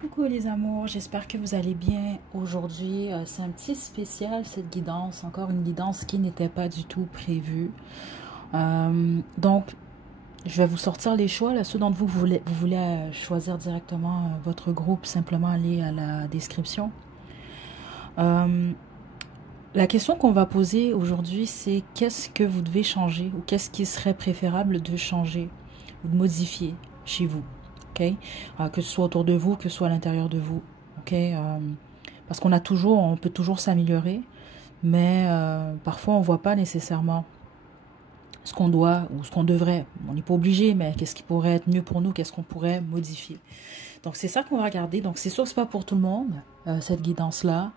Coucou les amours, j'espère que vous allez bien aujourd'hui. C'est un petit spécial cette guidance, encore une guidance qui n'était pas du tout prévue. Donc, je vais vous sortir les choix. Là, ceux d'entre vous, vous voulez choisir directement votre groupe, simplement aller à la description. La question qu'on va poser aujourd'hui, c'est qu'est-ce que vous devez changer ou qu'est-ce qui serait préférable de changer ou de modifier chez vous. Okay? Que ce soit autour de vous, que ce soit à l'intérieur de vous. Okay? Parce on peut toujours s'améliorer, mais parfois on ne voit pas nécessairement ce qu'on doit ou ce qu'on devrait. On n'est pas obligé, mais qu'est-ce qui pourrait être mieux pour nous, qu'est-ce qu'on pourrait modifier. Donc c'est ça qu'on va regarder. Donc c'est sûr que ce n'est pas pour tout le monde, cette guidance-là,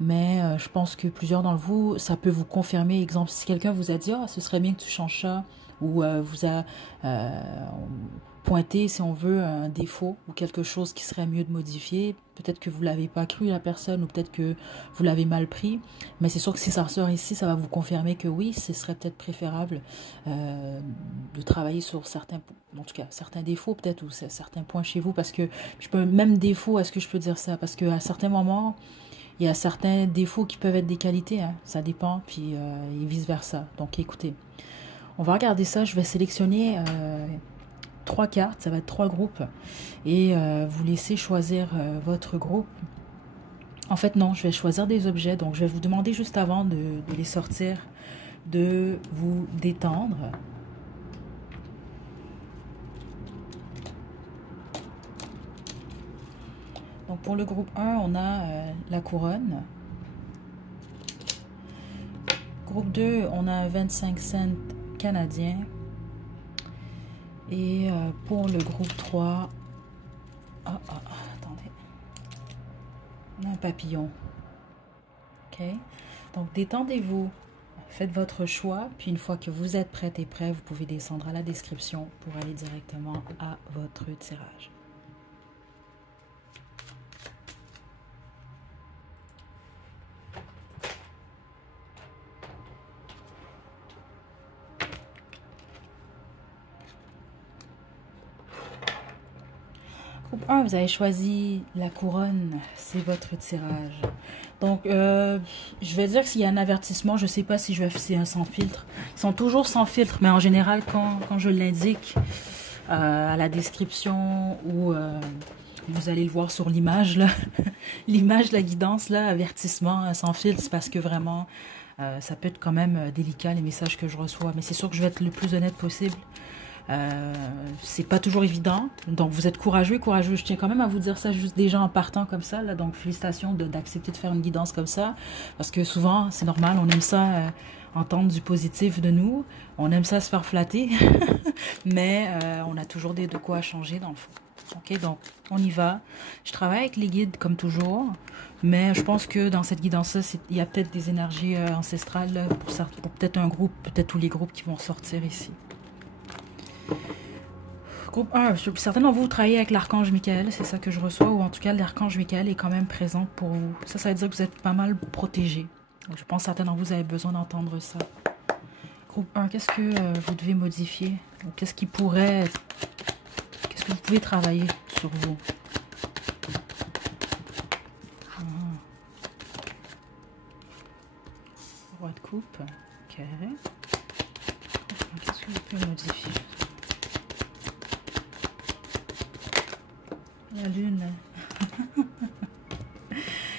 mais je pense que plusieurs d'entre vous, ça peut vous confirmer. Exemple, si quelqu'un vous a dit « Ah, ce serait bien que tu changes ça », ou vous a pointé, si on veut, un défaut ou quelque chose qui serait mieux de modifier. Peut-être que vous ne l'avez pas cru, la personne, ou peut-être que vous l'avez mal pris. Mais c'est sûr que si ça ressort ici, ça va vous confirmer que oui, ce serait peut-être préférable de travailler sur certains, en tout cas, certains défauts peut-être, ou certains points chez vous. Parce que, même défaut, est-ce que je peux dire ça? Parce qu'à certains moments, il y a certains défauts qui peuvent être des qualités, hein, ça dépend, puis et vice-versa. Donc écoutez, on va regarder ça, je vais sélectionner 3 cartes, ça va être 3 groupes, et vous laissez choisir votre groupe. En fait non, je vais choisir des objets, donc je vais vous demander juste avant de les sortir, de vous détendre. Donc pour le groupe 1, on a la couronne. Groupe 2, on a 25 cents canadiens. Et pour le groupe 3, attendez, on a un papillon. Ok, donc détendez-vous, faites votre choix, puis une fois que vous êtes prête et prêt, vous pouvez descendre à la description pour aller directement à votre tirage. Groupe 1, vous avez choisi la couronne, c'est votre tirage. Donc, je vais dire que s'il y a un avertissement, je ne sais pas si je vais afficher un sans filtre. Ils sont toujours sans filtre, mais en général, quand je l'indique à la description ou vous allez le voir sur l'image, là, l'image de la guidance, là, avertissement sans filtre, c'est parce que vraiment, ça peut être quand même délicat les messages que je reçois. Mais c'est sûr que je vais être le plus honnête possible. C'est pas toujours évident, donc vous êtes courageux, je tiens quand même à vous dire ça juste déjà en partant comme ça, là, donc félicitations d'accepter de faire une guidance comme ça, parce que souvent c'est normal, on aime ça entendre du positif de nous, on aime ça se faire flatter, mais on a toujours de quoi changer dans le fond. Ok, donc on y va. Je travaille avec les guides comme toujours, mais je pense que dans cette guidance-là, il y a peut-être des énergies ancestrales pour peut-être un groupe, peut-être tous les groupes qui vont sortir ici. Groupe 1, certains d'entre vous travaillez avec l'archange Michael, c'est ça que je reçois, ou en tout cas l'archange Michael est quand même présent pour vous. Ça veut dire que vous êtes pas mal protégé. Je pense que certains d'entre vous avez besoin d'entendre ça. Groupe 1, qu'est-ce que vous devez modifier? Qu'est-ce qui pourrait... Qu'est-ce que vous pouvez travailler sur vous? Roi de coupe. Ok. Qu'est-ce que vous pouvez modifier? La lune.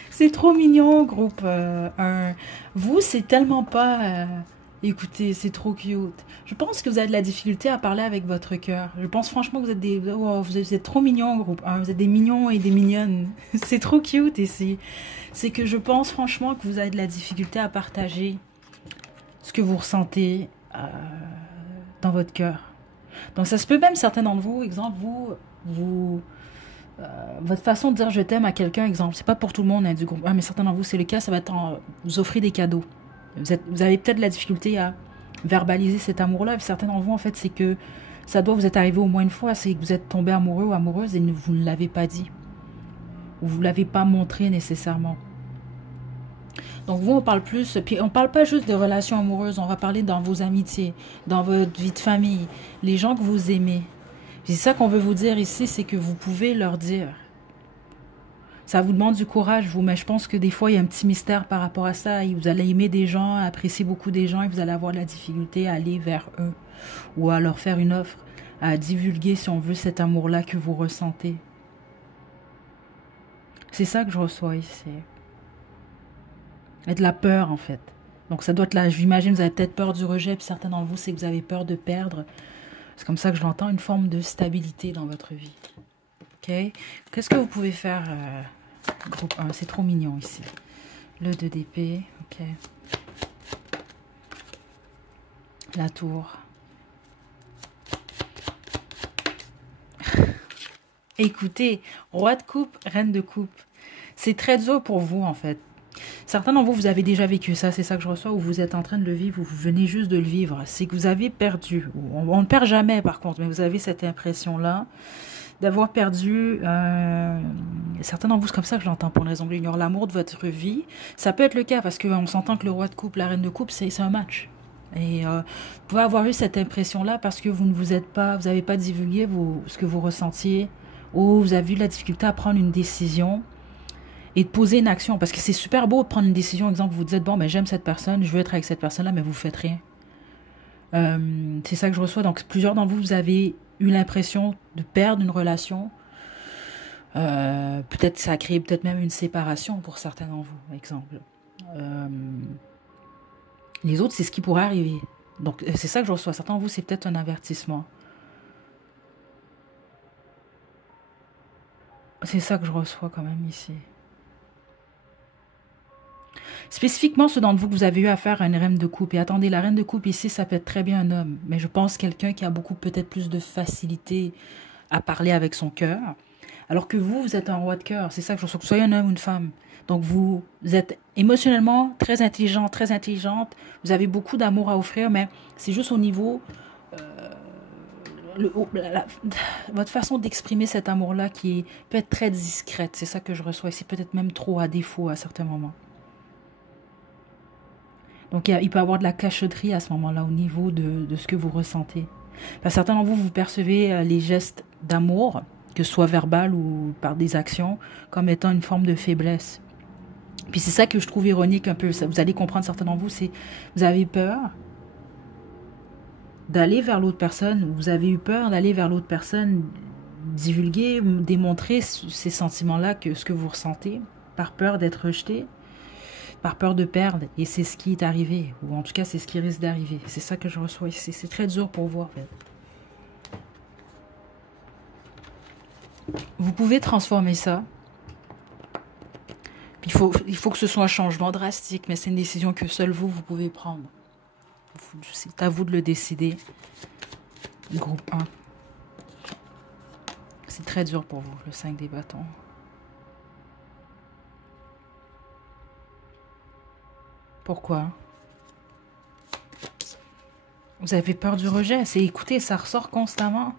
C'est trop mignon, groupe 1. Vous, c'est tellement pas... écoutez, c'est trop cute. Je pense que vous avez de la difficulté à parler avec votre cœur. Je pense franchement que vous êtes des... Oh, vous êtes trop mignons, groupe 1. Vous êtes des mignons et des mignonnes. C'est trop cute ici. C'est que je pense franchement que vous avez de la difficulté à partager ce que vous ressentez dans votre cœur. Donc ça se peut même, certains d'entre vous, exemple, votre façon de dire je t'aime à quelqu'un, exemple, c'est pas pour tout le monde hein, du groupe 1, mais certains d'entre vous, c'est le cas, ça va être vous offrir des cadeaux. Vous avez peut-être de la difficulté à verbaliser cet amour-là. Certains d'entre vous, en fait, c'est que ça doit vous être arrivé au moins une fois, c'est que vous êtes tombé amoureux ou amoureuse et vous ne l'avez pas dit. Ou vous ne l'avez pas montré nécessairement. Donc vous, on parle plus, puis on parle pas juste de relations amoureuses, on va parler dans vos amitiés, dans votre vie de famille, les gens que vous aimez. C'est ça qu'on veut vous dire ici, c'est que vous pouvez leur dire Ça vous demande du courage, vous, mais je pense que des fois, il y a un petit mystère par rapport à ça. Et vous allez aimer des gens, apprécier beaucoup des gens, et vous allez avoir de la difficulté à aller vers eux ou à leur faire une offre, à divulguer, si on veut, cet amour-là que vous ressentez. C'est ça que je reçois ici. Et de la peur, en fait. Donc ça doit être là, j'imagine, vous avez peut-être peur du rejet, puis certains d'entre vous, c'est que vous avez peur de perdre. C'est comme ça que je l'entends, une forme de stabilité dans votre vie. OK? Qu'est-ce que vous pouvez faire, groupe 1? C'est trop mignon ici. Le 2 d'épée, OK. La tour. Écoutez, roi de coupe, reine de coupe. C'est très dur pour vous, en fait. Certains d'entre vous, vous avez déjà vécu ça, c'est ça que je reçois, ou vous êtes en train de le vivre, ou vous venez juste de le vivre. C'est que vous avez perdu. On ne perd jamais, par contre, mais vous avez cette impression-là d'avoir perdu. Certains d'entre vous, c'est comme ça que je l'entends, pour une raison que j'ignore l'amour de votre vie. Ça peut être le cas, parce qu'on s'entend que le roi de coupe, la reine de coupe, c'est un match. Et vous pouvez avoir eu cette impression-là parce que vous ne vous êtes pas, vous n'avez pas divulgué ce que vous ressentiez, ou vous avez eu la difficulté à prendre une décision et de poser une action. Parce que c'est super beau de prendre une décision. Exemple, vous dites, bon, ben, j'aime cette personne, je veux être avec cette personne-là, mais vous ne faites rien. C'est ça que je reçois. Donc, plusieurs d'entre vous, vous avez eu l'impression de perdre une relation. Peut-être ça a créé peut-être même une séparation pour certains d'entre vous, exemple. Les autres, c'est ce qui pourrait arriver. Donc, c'est ça que je reçois. Certains d'entre vous, c'est peut-être un avertissement. C'est ça que je reçois quand même ici. Spécifiquement, ceux d'entre vous que vous avez eu affaire à une reine de coupe. Et attendez, la reine de coupe ici, ça peut être très bien un homme. Mais je pense quelqu'un qui a beaucoup peut-être plus de facilité à parler avec son cœur. Alors que vous, vous êtes un roi de cœur. C'est ça que je reçois. Que vous soyez un homme ou une femme. Donc, vous êtes émotionnellement très intelligent, très intelligente. Vous avez beaucoup d'amour à offrir, mais c'est juste au niveau... votre façon d'exprimer cet amour-là qui peut être très discrète. C'est ça que je reçois ici. Peut-être même trop à défaut à certains moments. Donc, il peut y avoir de la cachotterie à ce moment-là au niveau de ce que vous ressentez. Parce que certains d'entre vous, vous percevez les gestes d'amour, que ce soit verbal ou par des actions, comme étant une forme de faiblesse. Puis c'est ça que je trouve ironique un peu. Vous allez comprendre, certains d'entre vous, c'est vous avez peur d'aller vers l'autre personne, vous avez eu peur d'aller vers l'autre personne, divulguer, démontrer ces sentiments-là, ce que vous ressentez, par peur d'être rejeté, par peur de perdre. Et c'est ce qui est arrivé, ou en tout cas, c'est ce qui risque d'arriver. C'est ça que je reçois ici. C'est très dur pour vous, en fait. Vous pouvez transformer ça. Il faut que ce soit un changement drastique, mais c'est une décision que seul vous pouvez prendre. C'est à vous de le décider. Groupe 1. C'est très dur pour vous, le 5 des bâtons. Pourquoi? Vous avez peur du rejet. C'est écoutez, ça ressort constamment.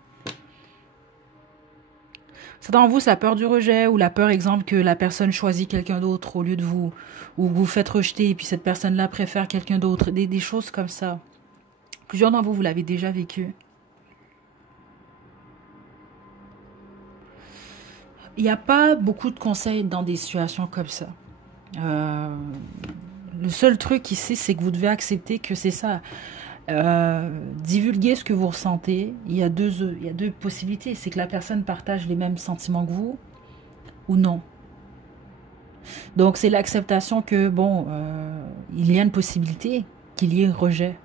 C'est dans vous, c'est la peur du rejet ou la peur, exemple, que la personne choisit quelqu'un d'autre au lieu de vous. Ou que vous faites rejeter et puis cette personne-là préfère quelqu'un d'autre. Des choses comme ça. Plusieurs d'entre vous, vous l'avez déjà vécu. Il n'y a pas beaucoup de conseils dans des situations comme ça. Le seul truc ici, c'est que vous devez accepter que c'est ça. Divulguer ce que vous ressentez. Il y a deux possibilités. C'est que la personne partage les mêmes sentiments que vous ou non. Donc, c'est l'acceptation que, bon, il y a une possibilité qu'il y ait rejet.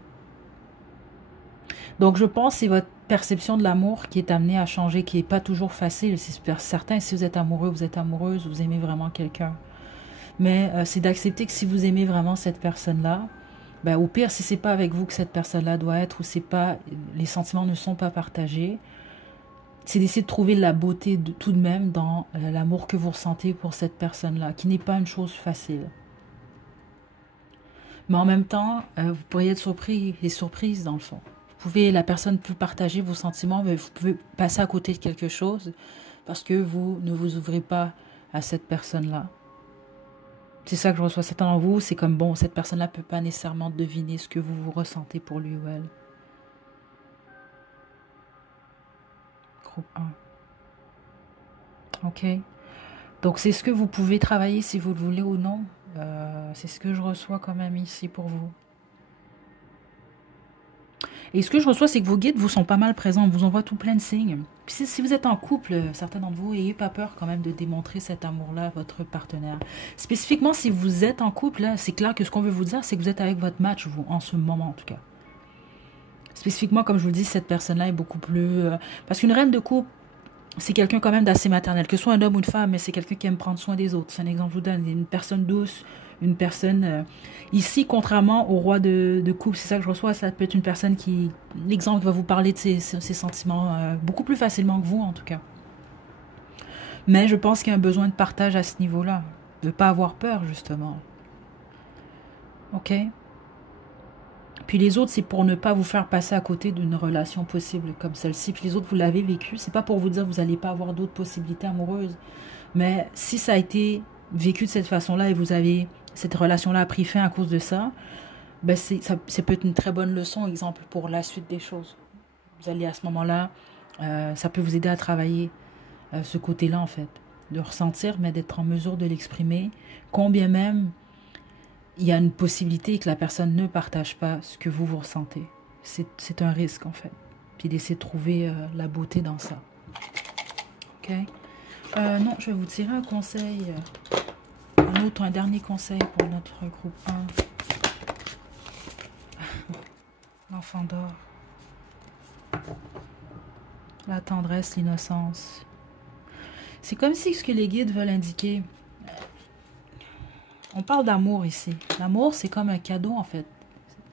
Donc, je pense que c'est votre perception de l'amour qui est amenée à changer, qui n'est pas toujours facile. C'est certain, si vous êtes amoureux, vous êtes amoureuse, vous aimez vraiment quelqu'un. Mais c'est d'accepter que si vous aimez vraiment cette personne-là, ben, au pire, si c'est pas avec vous que cette personne-là doit être, ou c'est pas, les sentiments ne sont pas partagés, c'est d'essayer de trouver la beauté tout de même dans l'amour que vous ressentez pour cette personne-là, qui n'est pas une chose facile. Mais en même temps, vous pourriez être surpris et surprise dans le fond. La personne peut partager vos sentiments, mais vous pouvez passer à côté de quelque chose parce que vous ne vous ouvrez pas à cette personne-là. C'est ça que je reçois. Certains d'entre vous, c'est comme, bon, cette personne-là ne peut pas nécessairement deviner ce que vous ressentez pour lui ou elle. Groupe 1. OK. Donc, c'est ce que vous pouvez travailler si vous le voulez ou non. C'est ce que je reçois quand même ici pour vous. Et ce que je reçois, c'est que vos guides vous sont pas mal présents. On vous envoie tout plein de signes. Puis si vous êtes en couple, certains d'entre vous, n'ayez pas peur quand même de démontrer cet amour-là à votre partenaire. Spécifiquement, si vous êtes en couple, là, c'est clair que ce qu'on veut vous dire, c'est que vous êtes avec votre match, vous, en ce moment en tout cas. Spécifiquement, comme je vous le dis, cette personne-là est beaucoup plus... parce qu'une reine de couple, c'est quelqu'un quand même d'assez maternel. Que ce soit un homme ou une femme, mais c'est quelqu'un qui aime prendre soin des autres. C'est un exemple que je vous donne. Une personne douce, une personne... ici, contrairement au roi de couple, c'est ça que je reçois, ça peut être une personne qui... L'exemple qui va vous parler de ses sentiments beaucoup plus facilement que vous, en tout cas. Mais je pense qu'il y a un besoin de partage à ce niveau-là. De ne pas avoir peur, justement. OK? Puis les autres, c'est pour ne pas vous faire passer à côté d'une relation possible comme celle-ci. Puis les autres, vous l'avez vécu. C'est pas pour vous dire que vous n'allez pas avoir d'autres possibilités amoureuses. Mais si ça a été vécu de cette façon-là et vous avez cette relation-là a pris fin à cause de ça, ben ça peut être une très bonne leçon, exemple, pour la suite des choses. Vous allez à ce moment-là, ça peut vous aider à travailler ce côté-là, en fait. De ressentir, mais d'être en mesure de l'exprimer. Combien même il y a une possibilité que la personne ne partage pas ce que vous ressentez. C'est un risque, en fait. Puis d'essayer de trouver la beauté dans ça. OK? Non, je vais vous tirer un conseil. Un dernier conseil pour notre groupe 1. L'enfant d'or. La tendresse, l'innocence. C'est comme si ce que les guides veulent indiquer... On parle d'amour ici. L'amour, c'est comme un cadeau, en fait.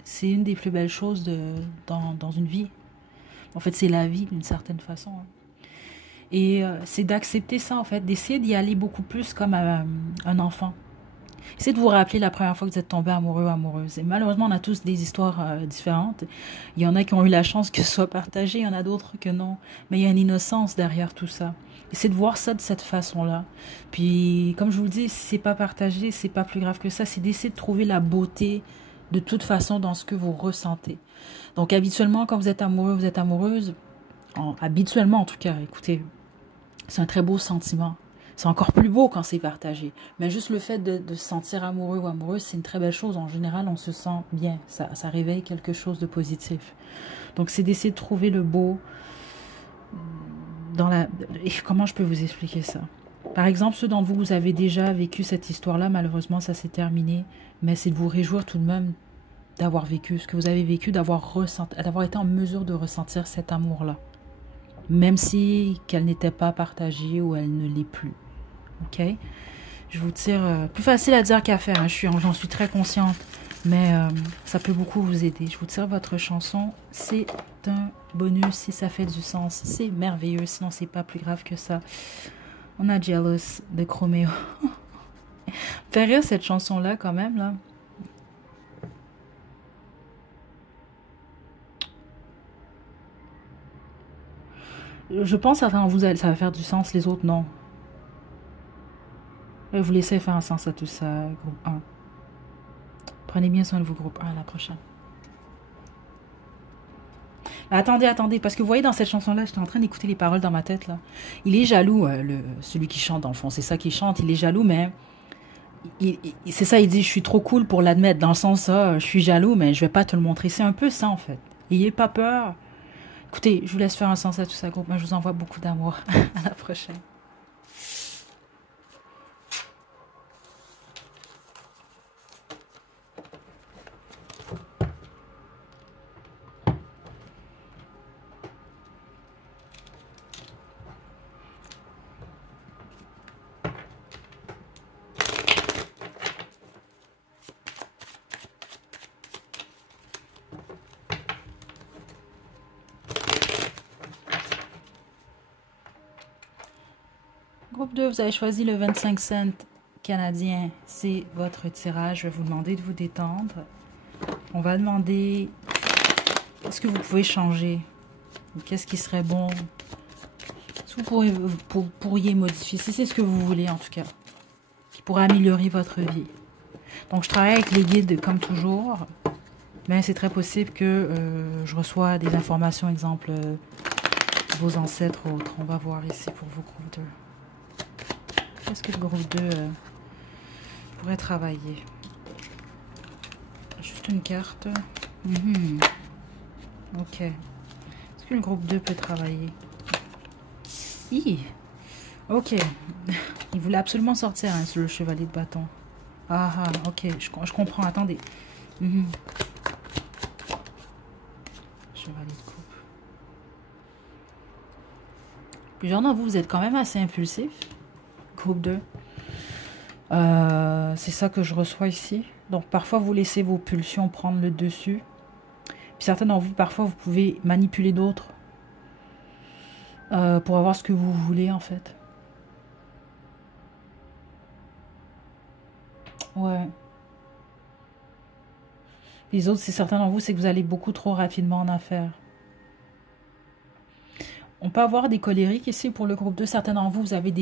C'est une des plus belles choses dans une vie. En fait, c'est la vie, d'une certaine façon. Et c'est d'accepter ça, en fait. D'essayer d'y aller beaucoup plus comme un enfant. Essayez de vous rappeler la première fois que vous êtes tombé amoureux ou amoureuse. Et malheureusement, on a tous des histoires différentes. Il y en a qui ont eu la chance que ce soit partagé, il y en a d'autres que non. Mais il y a une innocence derrière tout ça. Essayez de voir ça de cette façon-là. Puis, comme je vous le dis, si c'est pas partagé, c'est pas plus grave que ça. C'est d'essayer de trouver la beauté de toute façon dans ce que vous ressentez. Donc, habituellement, quand vous êtes amoureux, vous êtes amoureuse, habituellement en tout cas, écoutez, c'est un très beau sentiment. C'est encore plus beau quand c'est partagé. Mais juste le fait de se sentir amoureux ou amoureuse, c'est une très belle chose. En général, on se sent bien. Ça réveille quelque chose de positif. Donc, c'est d'essayer de trouver le beau dans la... Comment je peux vous expliquer ça? Par exemple, ceux d'entre vous, vous avez déjà vécu cette histoire-là. Malheureusement, ça s'est terminé. Mais c'est de vous réjouir tout de même d'avoir vécu ce que vous avez vécu, d'avoir été en mesure de ressentir cet amour-là. Même si qu'elle n'était pas partagée ou elle ne l'est plus. OK? Je vous tire... plus facile à dire qu'à faire. Hein. J'en suis très consciente. Mais ça peut beaucoup vous aider. Je vous tire votre chanson. C'est un bonus si ça fait du sens. C'est merveilleux. Sinon, c'est pas plus grave que ça. On a Jealous de Chromeo. Fait rire cette chanson-là quand même. Là. Je pense que ça va faire du sens. Les autres, non. Vous laissez faire un sens à tout ça, groupe 1. Prenez bien soin de vous, groupe 1, à la prochaine. Mais attendez, parce que vous voyez dans cette chanson-là, j'étais en train d'écouter les paroles dans ma tête, là. Il est jaloux, celui qui chante, dans le fond, c'est ça qu'il chante, il est jaloux, mais... c'est ça, il dit, je suis trop cool pour l'admettre, dans le sens, je suis jaloux, mais je vais pas te le montrer. C'est un peu ça, en fait. N'ayez pas peur. Écoutez, je vous laisse faire un sens à tout ça, groupe. Moi, je vous envoie beaucoup d'amour. À la prochaine. Groupe 2, vous avez choisi le 25 cents canadien. C'est votre tirage. Je vais vous demander de vous détendre. On va demander est-ce que vous pouvez changer? Qu'est-ce qui serait bon? Est-ce que vous pourriez modifier? Si c'est ce que vous voulez en tout cas. Qui pourrait améliorer votre vie. Donc je travaille avec les guides comme toujours. Mais c'est très possible que je reçois des informations, exemple vos ancêtres ou autres. On va voir ici pour vous, groupe 2. Qu'est-ce que le groupe 2 pourrait travailler? Juste une carte. Ok. Est-ce que le groupe 2 peut travailler? Ok. Il voulait absolument sortir hein, sur le chevalier de bâton. Ok. Je comprends. Attendez. Chevalier de coupe. Plusieurs d'entre vous, vous êtes quand même assez impulsif. Groupe 2. C'est ça que je reçois ici. Donc, parfois, vous laissez vos pulsions prendre le dessus. Puis certains d'entre vous, parfois, vous pouvez manipuler d'autres pour avoir ce que vous voulez, en fait. Ouais. Les autres, c'est certains d'entre vous, c'est que vous allez beaucoup trop rapidement en affaires. On peut avoir des colériques ici pour le groupe 2. Certains d'entre vous, vous avez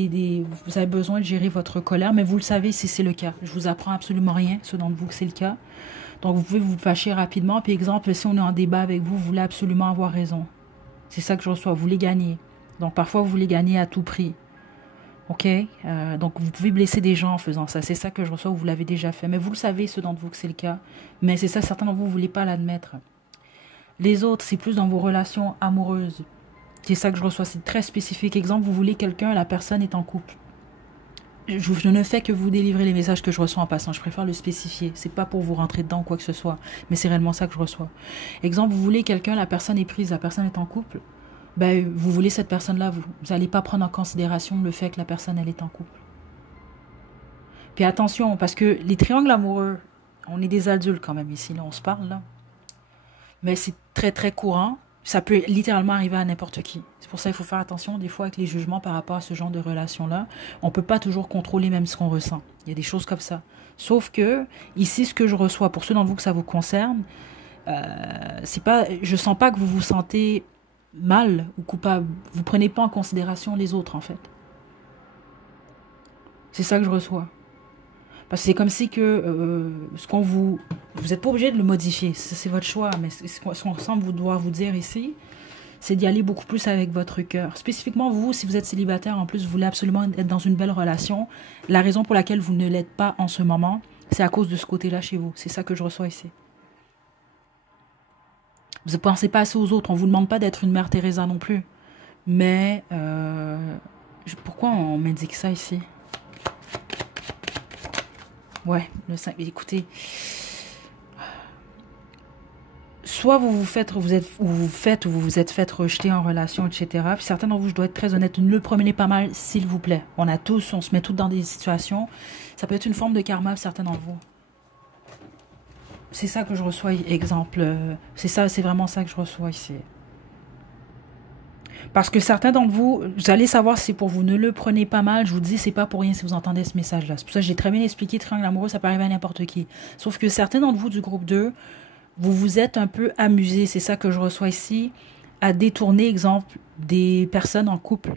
vous avez besoin de gérer votre colère, mais vous le savez si c'est le cas. Je vous apprends absolument rien, ceux d'entre vous que c'est le cas. Donc, vous pouvez vous fâcher rapidement. Puis, exemple, si on est en débat avec vous, vous voulez absolument avoir raison. C'est ça que je reçois. Vous voulez gagner. Donc, parfois, vous voulez gagner à tout prix. OK? Donc, vous pouvez blesser des gens en faisant ça. C'est ça que je reçois. Vous l'avez déjà fait. Mais vous le savez, ceux d'entre vous que c'est le cas. Mais c'est ça, certains d'entre vous ne voulez pas l'admettre. Les autres, c'est plus dans vos relations amoureuses. C'est ça que je reçois, c'est très spécifique. Exemple, vous voulez quelqu'un, la personne est en couple. Je ne fais que vous délivrer les messages que je reçois en passant. Je préfère le spécifier. C'est pas pour vous rentrer dedans ou quoi que ce soit. Mais c'est réellement ça que je reçois. Exemple, vous voulez quelqu'un, la personne est prise, la personne est en couple. Ben, vous voulez cette personne-là, vous n'allez pas prendre en considération le fait que la personne, elle est en couple. Puis attention, parce que les triangles amoureux, on est des adultes quand même ici, là, on se parle, là. Mais c'est très, très courant. Ça peut littéralement arriver à n'importe qui. C'est pour ça qu'il faut faire attention des fois avec les jugements par rapport à ce genre de relation-là. On ne peut pas toujours contrôler même ce qu'on ressent. Il y a des choses comme ça. Sauf que, ici, ce que je reçois, pour ceux d'entre vous que ça vous concerne, c'est pas, je sens pas que vous vous sentez mal ou coupable. Vous prenez pas en considération les autres, en fait. C'est ça que je reçois. Parce que c'est comme si que ce qu'on vous... Vous n'êtes pas obligé de le modifier, c'est votre choix. Mais ce qu'on semble vous devoir vous dire ici, c'est d'y aller beaucoup plus avec votre cœur. Spécifiquement, vous, si vous êtes célibataire, en plus, vous voulez absolument être dans une belle relation. La raison pour laquelle vous ne l'êtes pas en ce moment, c'est à cause de ce côté-là chez vous. C'est ça que je reçois ici. Vous ne pensez pas assez aux autres. On ne vous demande pas d'être une mère Teresa non plus. Mais pourquoi on m'indique ça ici? Ouais, le 5. Écoutez, soit vous vous êtes fait rejeter en relation, etc. Puis certains d'entre vous, je dois être très honnête, ne le promenez pas mal, s'il vous plaît. On se met tous dans des situations. Ça peut être une forme de karma, certains d'entre vous. C'est ça que je reçois, exemple. C'est vraiment ça que je reçois ici. Parce que certains d'entre vous, vous allez savoir si c'est pour vous. Ne le prenez pas mal. Je vous dis, c'est pas pour rien si vous entendez ce message-là. C'est pour ça que j'ai très bien expliqué, triangle amoureux, ça peut arriver à n'importe qui. Sauf que certains d'entre vous du groupe 2, vous vous êtes un peu amusés, c'est ça que je reçois ici, à détourner, exemple, des personnes en couple.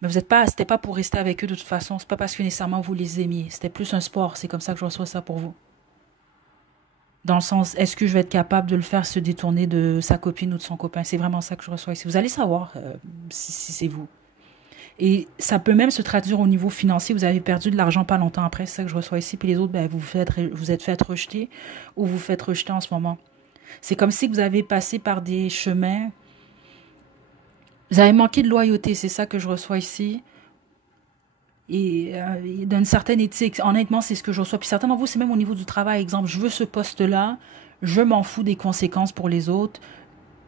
Mais c'était pas pour rester avec eux de toute façon. C'est pas parce que nécessairement vous les aimiez. C'était plus un sport. C'est comme ça que je reçois ça pour vous. Dans le sens, est-ce que je vais être capable de le faire se détourner de sa copine ou de son copain? C'est vraiment ça que je reçois ici. Vous allez savoir si c'est vous. Et ça peut même se traduire au niveau financier. Vous avez perdu de l'argent pas longtemps après. C'est ça que je reçois ici. Puis les autres, ben, vous êtes fait rejeter ou vous faites rejeter en ce moment. C'est comme si vous avez passé par des chemins. Vous avez manqué de loyauté. C'est ça que je reçois ici. Et d'une certaine éthique. Honnêtement, c'est ce que je reçois. Puis certains d'entre vous, c'est même au niveau du travail. Exemple, je veux ce poste-là. Je m'en fous des conséquences pour les autres.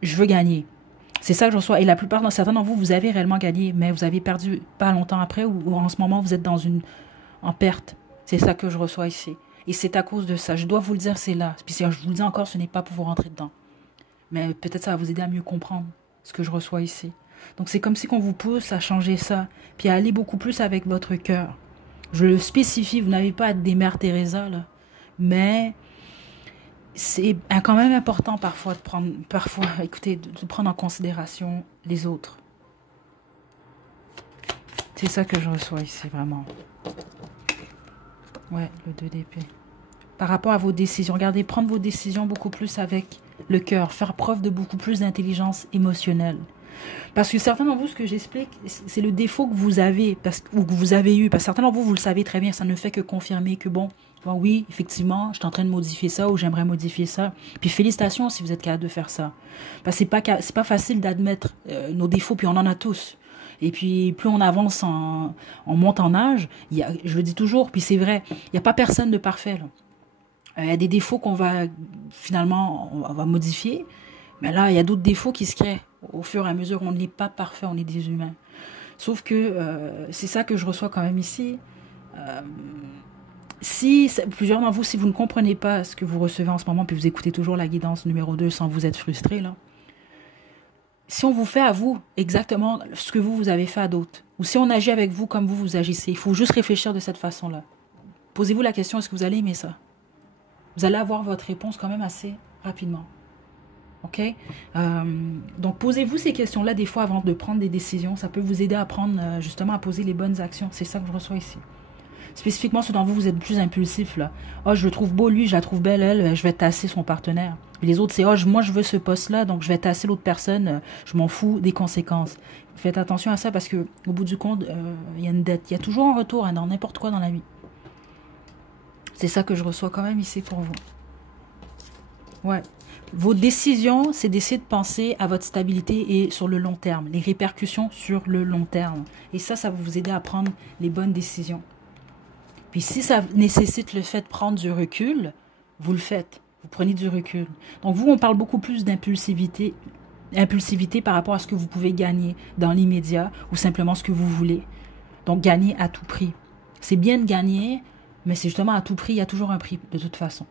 Je veux gagner. C'est ça que je reçois. Et la plupart, certains d'entre vous, vous avez réellement gagné, mais vous avez perdu pas longtemps après ou en ce moment, vous êtes en perte. C'est ça que je reçois ici. Et c'est à cause de ça. Je dois vous le dire, c'est là. Puis si je vous le dis encore, ce n'est pas pour vous rentrer dedans. Mais peut-être ça va vous aider à mieux comprendre ce que je reçois ici. Donc c'est comme si qu'on vous pousse à changer ça, puis à aller beaucoup plus avec votre cœur. Je le spécifie, vous n'avez pas à être des mères Teresa, là. Mais c'est quand même important parfois de prendre en considération les autres. C'est ça que je reçois ici, vraiment. Ouais, le 2 d'épée. Par rapport à vos décisions, regardez, prendre vos décisions beaucoup plus avec le cœur, faire preuve de beaucoup plus d'intelligence émotionnelle. Parce que certains d'entre vous, ce que j'explique, c'est le défaut que vous avez, ou que vous avez eu. Parce que certains d'entre vous, vous le savez très bien, ça ne fait que confirmer que bon, oui, effectivement, je suis en train de modifier ça ou j'aimerais modifier ça. Puis félicitations si vous êtes capable de faire ça. Parce que c'est pas facile d'admettre nos défauts, puis on en a tous. Et puis, plus on avance, on monte en âge, je le dis toujours, puis c'est vrai, il n'y a pas personne de parfait, là. Il y a des défauts qu'on va, finalement, on va modifier. Mais là, il y a d'autres défauts qui se créent. Au fur et à mesure, on n'est pas parfait, on est des humains. Sauf que c'est ça que je reçois quand même ici. Plusieurs d'entre vous, si vous ne comprenez pas ce que vous recevez en ce moment, puis vous écoutez toujours la guidance numéro 2 sans vous être frustré, là. Si on vous fait à vous exactement ce que vous avez fait à d'autres, ou si on agit avec vous comme vous agissez, il faut juste réfléchir de cette façon-là. Posez-vous la question, est-ce que vous allez aimer ça? Vous allez avoir votre réponse quand même assez rapidement. OK? Donc, posez-vous ces questions-là des fois avant de prendre des décisions. Ça peut vous aider à prendre, justement, à poser les bonnes actions. C'est ça que je reçois ici. Spécifiquement, ceux d'entre vous, vous êtes plus impulsifs, là. Oh, je le trouve beau, lui, je la trouve belle, elle, je vais tasser son partenaire. Et les autres, c'est, oh, moi, je veux ce poste-là, donc je vais tasser l'autre personne, je m'en fous des conséquences. Faites attention à ça parce que, au bout du compte, il y a une dette. Il y a toujours un retour, hein, dans n'importe quoi dans la vie. C'est ça que je reçois quand même ici pour vous. Ouais. Vos décisions, c'est d'essayer de penser à votre stabilité et sur le long terme, les répercussions sur le long terme. Et ça va vous aider à prendre les bonnes décisions. Puis si ça nécessite le fait de prendre du recul, vous le faites. Vous prenez du recul. Donc vous, on parle beaucoup plus d'impulsivité par rapport à ce que vous pouvez gagner dans l'immédiat ou simplement ce que vous voulez. Donc gagner à tout prix. C'est bien de gagner, mais c'est justement à tout prix, il y a toujours un prix de toute façon.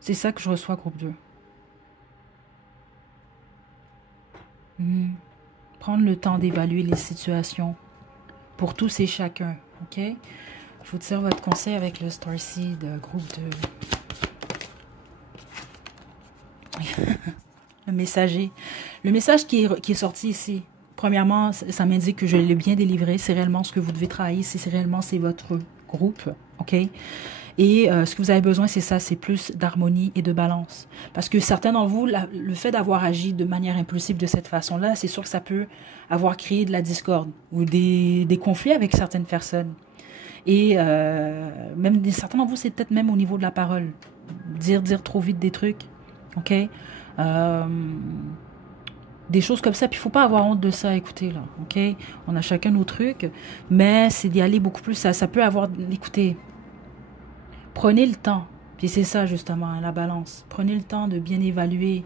C'est ça que je reçois, groupe 2. Prendre le temps d'évaluer les situations pour tous et chacun, ok? Je vous tire votre conseil avec le Starseed, groupe 2. Le messager. Le message qui est sorti ici, premièrement, ça m'indique que je l'ai bien délivré. C'est réellement ce que vous devez travailler. C'est réellement, c'est votre groupe, ok? Et ce que vous avez besoin, c'est ça, c'est plus d'harmonie et de balance. Parce que certains d'entre vous, le fait d'avoir agi de manière impulsive de cette façon-là, c'est sûr que ça peut avoir créé de la discorde ou des conflits avec certaines personnes. Et même certains d'entre vous, c'est peut-être même au niveau de la parole. Dire trop vite des trucs, ok? Des choses comme ça, puis il ne faut pas avoir honte de ça, écoutez, là, ok? On a chacun nos trucs, mais c'est d'y aller beaucoup plus, ça peut avoir, écoutez, prenez le temps, puis c'est ça justement, hein, la balance. Prenez le temps de bien évaluer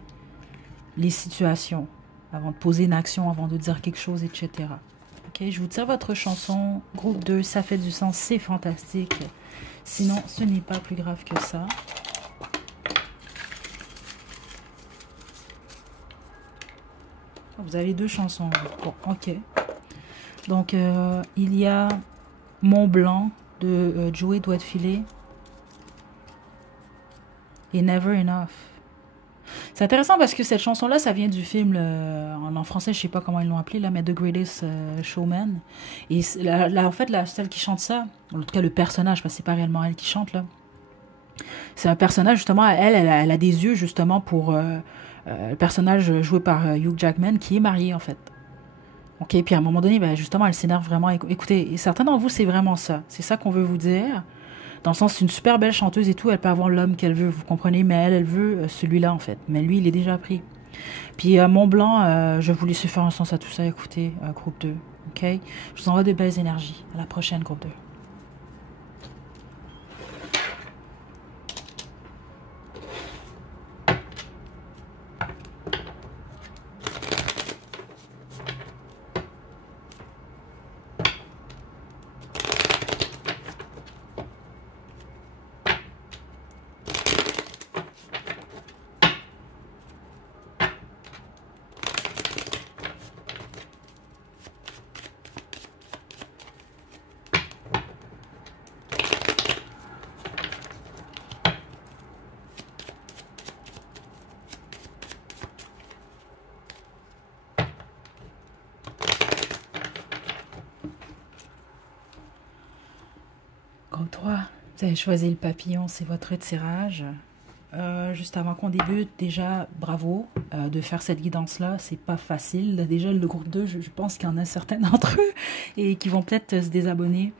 les situations avant de poser une action, avant de dire quelque chose, etc. Ok, je vous tire votre chanson, groupe 2, ça fait du sens, c'est fantastique. Sinon, ce n'est pas plus grave que ça. Vous avez deux chansons. Bon, ok. Donc, il y a Mont Blanc de Joey Doit Filer et Never Enough. C'est intéressant parce que cette chanson-là, ça vient du film, en français, je sais pas comment ils l'ont appelé, là, mais The Greatest Showman. Et en fait, celle qui chante ça, en tout cas le personnage, parce que c'est pas réellement elle qui chante, là. C'est un personnage, justement, elle a des yeux, justement, pour le personnage joué par Hugh Jackman, qui est marié, en fait. Ok, puis à un moment donné, ben, justement, elle s'énerve vraiment. Écoutez, et certains d'entre vous, c'est vraiment ça. C'est ça qu'on veut vous dire. Dans le sens, c'est une super belle chanteuse et tout, elle peut avoir l'homme qu'elle veut, vous comprenez, mais elle veut celui-là, en fait. Mais lui, il est déjà pris. Puis Mont Blanc, je vous laisse faire un sens à tout ça, écoutez, groupe 2, ok? Je vous envoie de belles énergies. À la prochaine, groupe 2. Groupe 3, vous avez choisi le papillon, c'est votre tirage. juste avant qu'on débute, déjà, bravo de faire cette guidance-là. C'est pas facile. Déjà, le groupe 2, je pense qu'il y en a certains d'entre eux et qui vont peut-être se désabonner.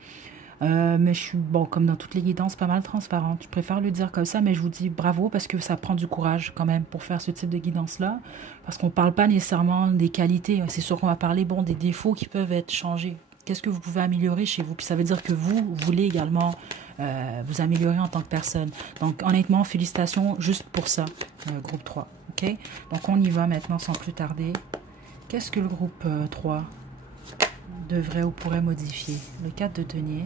Mais je suis, bon, comme dans toutes les guidances, pas mal transparente. Je préfère le dire comme ça, mais je vous dis bravo parce que ça prend du courage quand même pour faire ce type de guidance-là. Parce qu'on ne parle pas nécessairement des qualités. C'est sûr qu'on va parler, bon, des défauts qui peuvent être changés. Qu'est-ce que vous pouvez améliorer chez vous? Puis ça veut dire que vous voulez également vous améliorer en tant que personne. Donc, honnêtement, félicitations juste pour ça, groupe 3. OK? Donc, on y va maintenant sans plus tarder. Qu'est-ce que le groupe 3 devrait ou pourrait modifier? Le 4 de denier.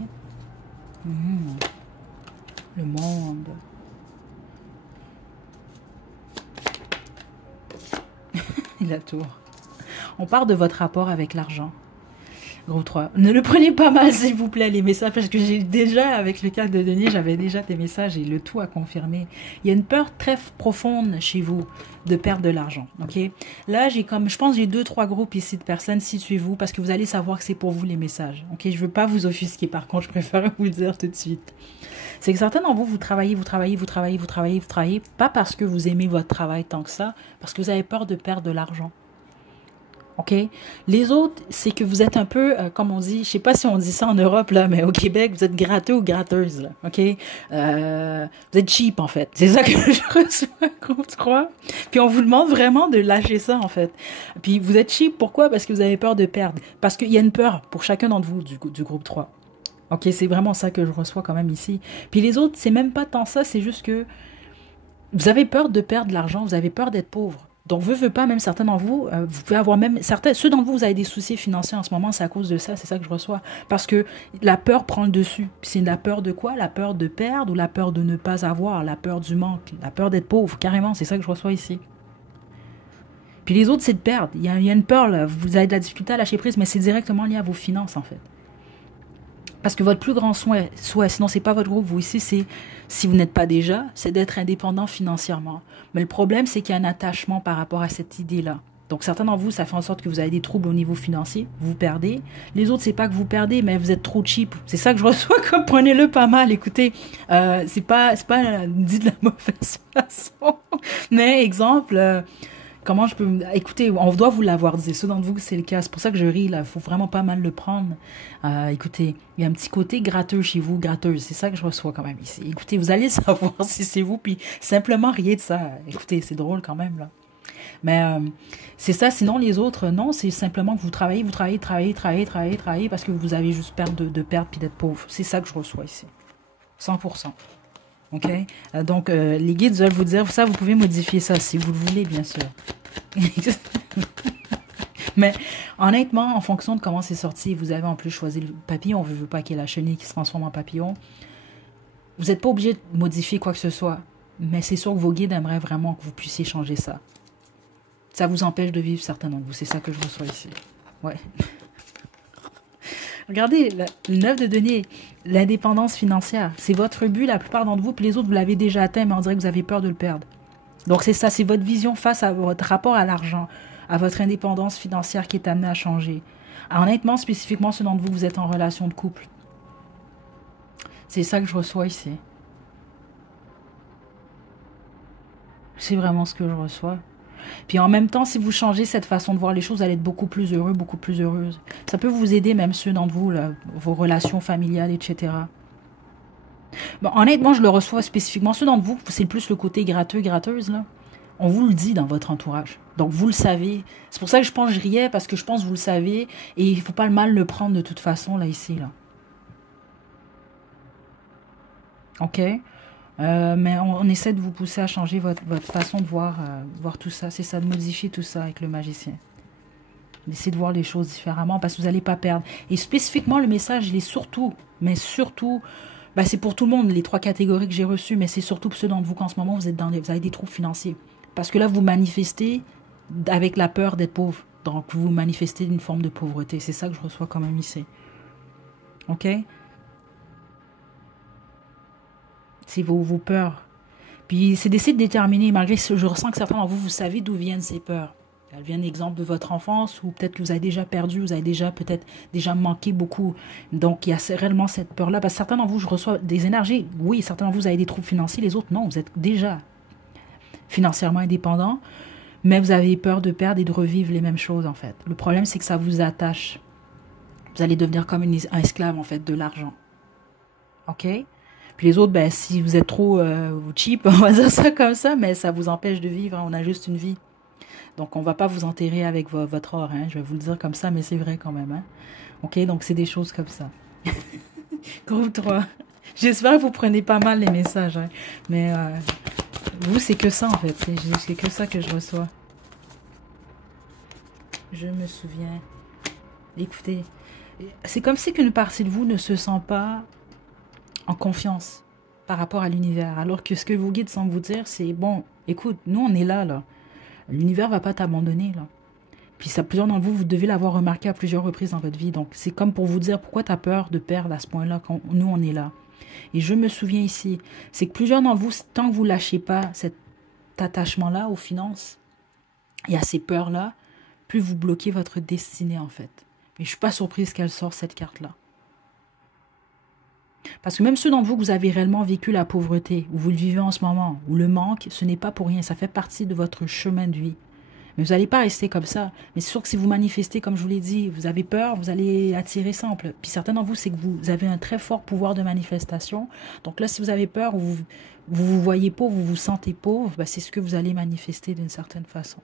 Le monde. Et la tour. On part de votre rapport avec l'argent. Groupe 3. Ne le prenez pas mal, s'il vous plaît, les messages, parce que j'ai déjà, avec le 4 de denier, j'avais déjà des messages et le tout a confirmé. Il y a une peur très profonde chez vous de perdre de l'argent, ok? Là, je pense j'ai 2-3 groupes ici de personnes, situez-vous, parce que vous allez savoir que c'est pour vous les messages, ok? Je veux pas vous offusquer, par contre, je préfère vous le dire tout de suite. C'est que certains d'entre vous, vous travaillez, pas parce que vous aimez votre travail tant que ça, parce que vous avez peur de perdre de l'argent. OK? Les autres, c'est que vous êtes un peu, comme on dit, je sais pas si on dit ça en Europe, là, mais au Québec, vous êtes gratteux ou gratteuse, là. OK? Vous êtes cheap, en fait. C'est ça que je reçois, groupe 3. Puis on vous demande vraiment de lâcher ça, en fait. Puis vous êtes cheap, pourquoi? Parce que vous avez peur de perdre. Parce qu'il y a une peur pour chacun d'entre vous du groupe 3. OK? C'est vraiment ça que je reçois quand même ici. Puis les autres, c'est même pas tant ça, c'est juste que vous avez peur de perdre de l'argent, vous avez peur d'être pauvre. Donc, veux pas, même certains d'entre vous, vous pouvez avoir même, ceux d'entre vous, vous avez des soucis financiers en ce moment, c'est à cause de ça, c'est ça que je reçois. Parce que la peur prend le dessus. C'est la peur de quoi? La peur de perdre ou la peur de ne pas avoir, la peur du manque, la peur d'être pauvre, carrément, c'est ça que je reçois ici. Puis les autres, c'est de perdre. Il y a une peur, là, vous avez de la difficulté à lâcher prise, mais c'est directement lié à vos finances, en fait. Parce que votre plus grand souhait, sinon c'est pas votre groupe, vous ici, c'est, si vous n'êtes pas déjà, c'est d'être indépendant financièrement. Mais le problème, c'est qu'il y a un attachement par rapport à cette idée-là. Donc certains d'entre vous, ça fait en sorte que vous avez des troubles au niveau financier, vous perdez. Les autres, c'est pas que vous perdez, mais vous êtes trop cheap. C'est ça que je reçois comme prenez-le pas mal. Écoutez, c'est pas dit de la mauvaise façon. Mais exemple, comment je peux... Écoutez, on doit vous l'avoir dit. Ceux d'entre vous, c'est le cas. C'est pour ça que je ris, là. Il faut vraiment pas mal le prendre. Écoutez, il y a un petit côté gratteux chez vous, gratteuse. C'est ça que je reçois quand même ici. Écoutez, vous allez savoir si c'est vous, puis simplement riez de ça. Écoutez, c'est drôle quand même, là. Mais c'est ça. Sinon, les autres, non, c'est simplement que vous travaillez, parce que vous avez juste peur de perdre puis d'être pauvre. C'est ça que je reçois ici. 100%. OK? Donc, les guides veulent vous dire, ça, vous pouvez modifier ça si vous le voulez, bien sûr. Mais honnêtement, en fonction de comment c'est sorti, vous avez en plus choisi le papillon. On ne veut pas qu'il y ait la chenille qui se transforme en papillon. Vous n'êtes pas obligé de modifier quoi que ce soit. Mais c'est sûr que vos guides aimeraient vraiment que vous puissiez changer ça. Ça vous empêche de vivre, certains d'entre vous. C'est ça que je reçois ici. Ouais. Regardez, le 9 de denier, l'indépendance financière. C'est votre but, la plupart d'entre vous, puis les autres, vous l'avez déjà atteint, mais on dirait que vous avez peur de le perdre. Donc c'est ça, c'est votre vision face à votre rapport à l'argent, à votre indépendance financière qui est amenée à changer. Honnêtement, spécifiquement, ceux d'entre vous, vous êtes en relation de couple. C'est ça que je reçois ici. C'est vraiment ce que je reçois. Puis en même temps, si vous changez cette façon de voir les choses, vous allez être beaucoup plus heureux, beaucoup plus heureuse. Ça peut vous aider, même ceux d'entre vous, là, vos relations familiales, etc. Bon, honnêtement, je le reçois spécifiquement. Ceux d'entre vous, c'est plus le côté gratteux, gratteuse, là. On vous le dit dans votre entourage. Donc, vous le savez. C'est pour ça que je pense que je riais, parce que je pense que vous le savez. Et il ne faut pas le mal le prendre de toute façon, là, ici, là. OK? Mais on essaie de vous pousser à changer votre façon de voir tout ça. C'est ça, de modifier tout ça avec le magicien. D'essayer de voir les choses différemment parce que vous n'allez pas perdre. Et spécifiquement, le message, il est surtout, mais surtout, ben c'est pour tout le monde, les 3 catégories que j'ai reçues, mais c'est surtout pour ceux d'entre vous qu'en ce moment, vous avez des troubles financiers. Parce que là, vous manifestez avec la peur d'être pauvre. Donc, vous manifestez une forme de pauvreté. C'est ça que je reçois quand même ici. OK? C'est vos peurs. Puis c'est d'essayer de déterminer, malgré que je ressens que certains d'entre vous, vous savez d'où viennent ces peurs. Elles viennent exemple de votre enfance ou peut-être que vous avez déjà perdu, vous avez déjà peut-être déjà manqué beaucoup. Donc il y a réellement cette peur-là. Parce que certains d'entre vous, je reçois des énergies. Oui, certains d'entre vous, vous avez des troubles financiers, les autres, non, vous êtes déjà financièrement indépendant, mais vous avez peur de perdre et de revivre les mêmes choses, en fait. Le problème, c'est que ça vous attache. Vous allez devenir comme un esclave, en fait, de l'argent. OK? Puis les autres, ben, si vous êtes trop cheap, on va dire ça comme ça, mais ça vous empêche de vivre. Hein, on a juste une vie. Donc, on ne va pas vous enterrer avec votre or. Hein, je vais vous le dire comme ça, mais c'est vrai quand même. Hein. OK? Donc, c'est des choses comme ça. Groupe 3. J'espère que vous prenez pas mal les messages. Hein, mais vous, c'est que ça, en fait. C'est que ça que je reçois. Je me souviens. Écoutez, c'est comme si qu'une partie de vous ne se sent pas en confiance par rapport à l'univers. Alors que ce que vos guides semblent vous dire, c'est bon, écoute, nous on est là, là. L'univers va pas t'abandonner, là. Puis ça, plusieurs d'entre vous, vous devez l'avoir remarqué à plusieurs reprises dans votre vie. Donc c'est comme pour vous dire pourquoi tu as peur de perdre à ce point-là quand nous on est là. Et je me souviens ici, c'est que plusieurs d'entre vous, tant que vous lâchez pas cet attachement-là aux finances et à ces peurs-là, plus vous bloquez votre destinée en fait. Et je suis pas surprise qu'elle sorte cette carte-là. Parce que même ceux d'entre vous que vous avez réellement vécu la pauvreté, où vous le vivez en ce moment, ou le manque, ce n'est pas pour rien, ça fait partie de votre chemin de vie. Mais vous n'allez pas rester comme ça. Mais c'est sûr que si vous manifestez, comme je vous l'ai dit, vous avez peur, vous allez attirer ça. Puis certains d'entre vous, c'est que vous avez un très fort pouvoir de manifestation. Donc là, si vous avez peur, vous voyez pauvre, vous vous sentez pauvre, ben c'est ce que vous allez manifester d'une certaine façon.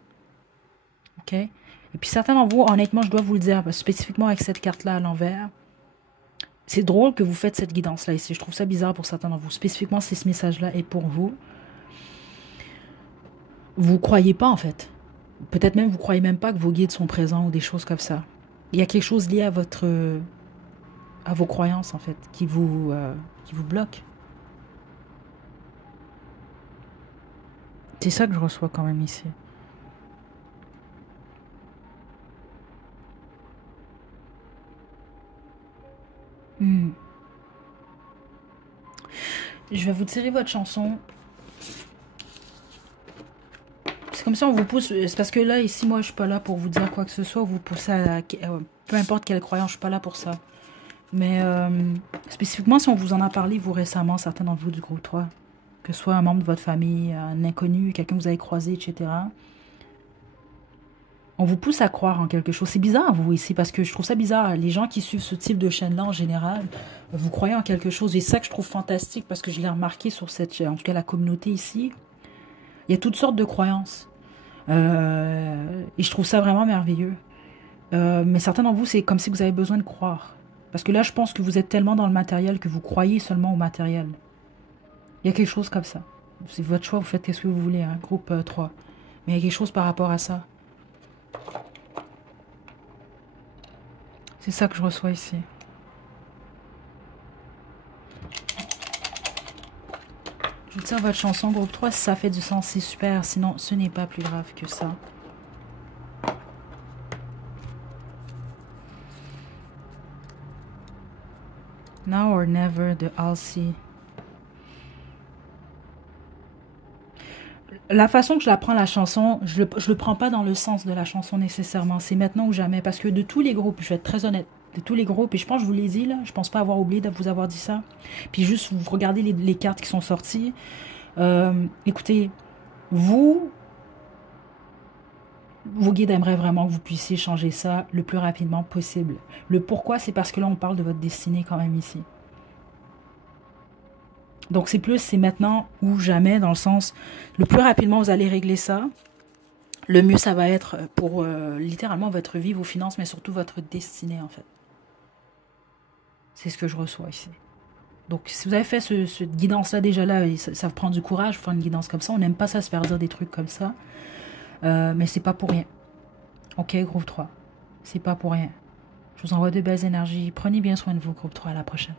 OK? Et puis certains d'entre vous, honnêtement, je dois vous le dire, spécifiquement avec cette carte-là à l'envers, c'est drôle que vous faites cette guidance-là ici. Je trouve ça bizarre pour certains d'entre vous. Spécifiquement, si ce message-là est pour vous. Vous croyez pas, en fait. Peut-être même, vous croyez même pas que vos guides sont présents ou des choses comme ça. Il y a quelque chose lié à vos croyances, en fait, qui vous bloque. C'est ça que je reçois quand même ici. Je vais vous tirer votre chanson. C'est comme ça, on vous pousse. C'est parce que là, ici, moi, je suis pas là pour vous dire quoi que ce soit. Vous poussez à peu importe quelle croyance, je suis pas là pour ça. Mais spécifiquement, si on vous en a parlé, vous récemment, certains d'entre vous du groupe 3, que ce soit un membre de votre famille, un inconnu, quelqu'un que vous avez croisé, etc., on vous pousse à croire en quelque chose. C'est bizarre, vous, ici, parce que je trouve ça bizarre. Les gens qui suivent ce type de chaîne-là, en général, vous croyez en quelque chose. Et c'est ça que je trouve fantastique, parce que je l'ai remarqué sur cette, en tout cas, la communauté ici. Il y a toutes sortes de croyances. Et je trouve ça vraiment merveilleux. Mais certains d'entre vous, c'est comme si vous avez besoin de croire. Parce que là, je pense que vous êtes tellement dans le matériel que vous croyez seulement au matériel. Il y a quelque chose comme ça. C'est votre choix, vous faites ce que vous voulez, hein, groupe 3. Mais il y a quelque chose par rapport à ça. C'est ça que je reçois ici. Je vous tire votre chanson, groupe 3. Si ça fait du sens, c'est super. Sinon, ce n'est pas plus grave que ça. Now or never de Halsey. La façon que je la prends, la chanson, je le prends pas dans le sens de la chanson nécessairement. C'est maintenant ou jamais. Parce que de tous les groupes, je vais être très honnête, de tous les groupes, et je pense que je vous l'ai dit là, je pense pas avoir oublié de vous avoir dit ça. Puis juste, vous regardez les cartes qui sont sorties. Écoutez, vos guides aimeraient vraiment que vous puissiez changer ça le plus rapidement possible. Le pourquoi, c'est parce que là, on parle de votre destinée quand même ici. Donc c'est maintenant ou jamais, dans le sens, le plus rapidement vous allez régler ça, le mieux ça va être pour littéralement votre vie, vos finances, mais surtout votre destinée en fait. C'est ce que je reçois ici. Donc si vous avez fait ce guidance-là déjà là, ça vous prend du courage, faire une guidance comme ça, on n'aime pas ça se faire dire des trucs comme ça, mais c'est pas pour rien. Ok, groupe 3, c'est pas pour rien. Je vous envoie de belles énergies, prenez bien soin de vous, groupe 3, à la prochaine.